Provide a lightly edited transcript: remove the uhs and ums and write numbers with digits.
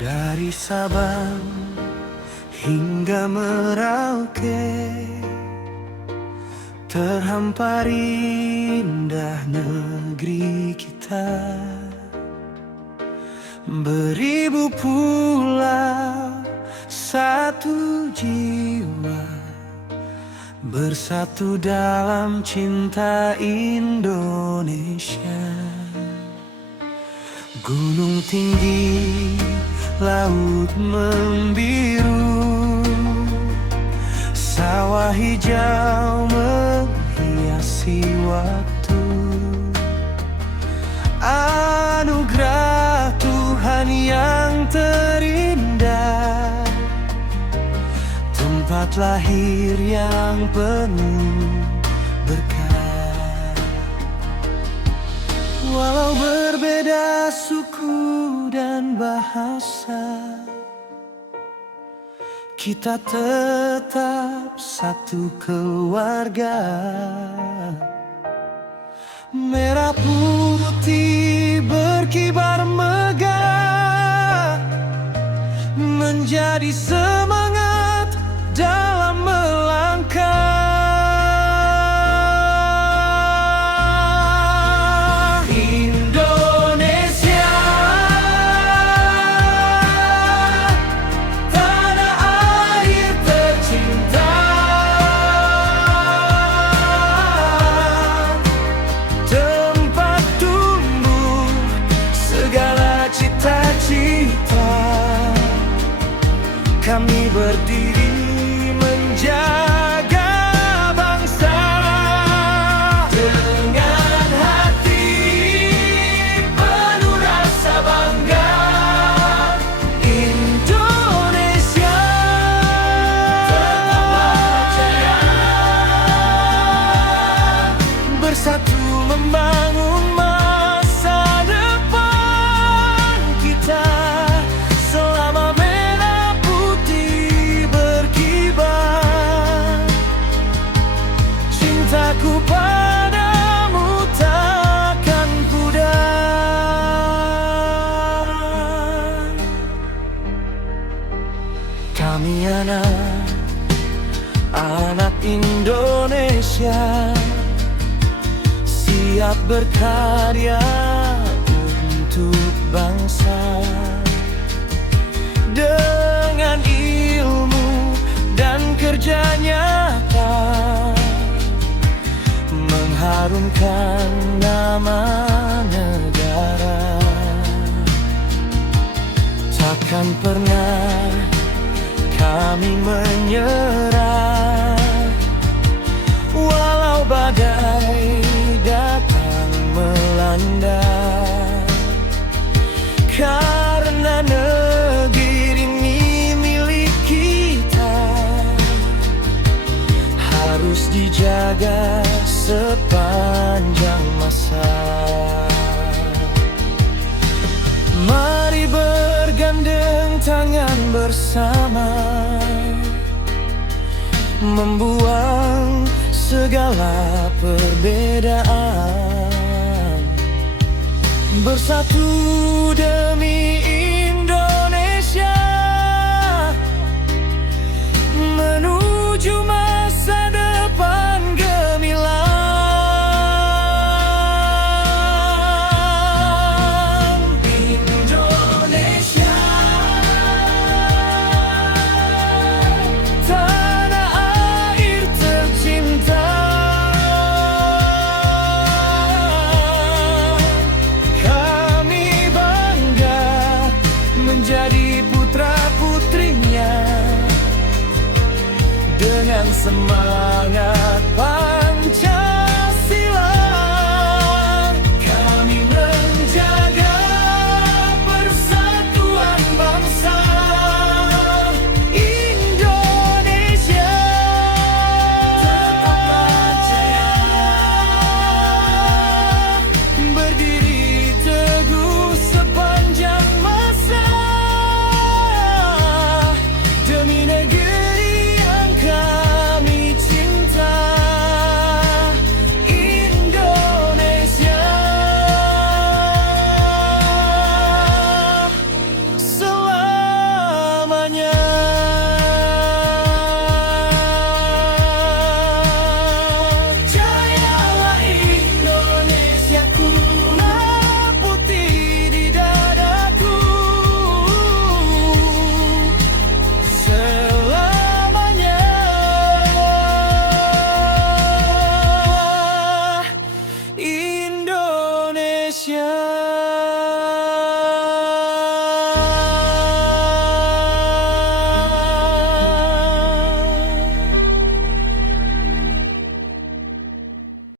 Dari Sabang hingga Merauke, terhampar indah negeri kita. Beribu pulau, satu jiwa, bersatu dalam cinta Indonesia. Gunung tinggi, laut membiru, sawah hijau menghiasi waktu. Anugerah Tuhan yang terindah, tempat lahir yang penuh berkah. Walau berbeda suku dan bahasa, kita tetap satu keluarga. Merah putih berkibar megah, menjadi semangat dalam melangkah. Indonesia, tanah air tercinta, tempat tumbuh segala cita-cita. Kami berdiri menjaga bangsa dengan hati penuh rasa bangga. Indonesia tetaplah jaya, bersatu membangun masa depan kita. Selama merah putih berkibar, cintaku padamu takkan pudar. Kami anak Indonesia, siap berkarya untuk bangsa. Dengan ilmu dan kerja nyata, mengharumkan nama negara. Takkan pernah kami menyerah, walau badai datang melanda. Karena negeri ini milik kita, harus dijaga sepanjang masa. Mari bergandeng tangan bersama, membuang segala perbedaan, bersatu demi Indonesia, menuju masa depan gemilang. Indonesia, tanah air tercinta, kami bangga menjadi putra-putrinya dengan semangat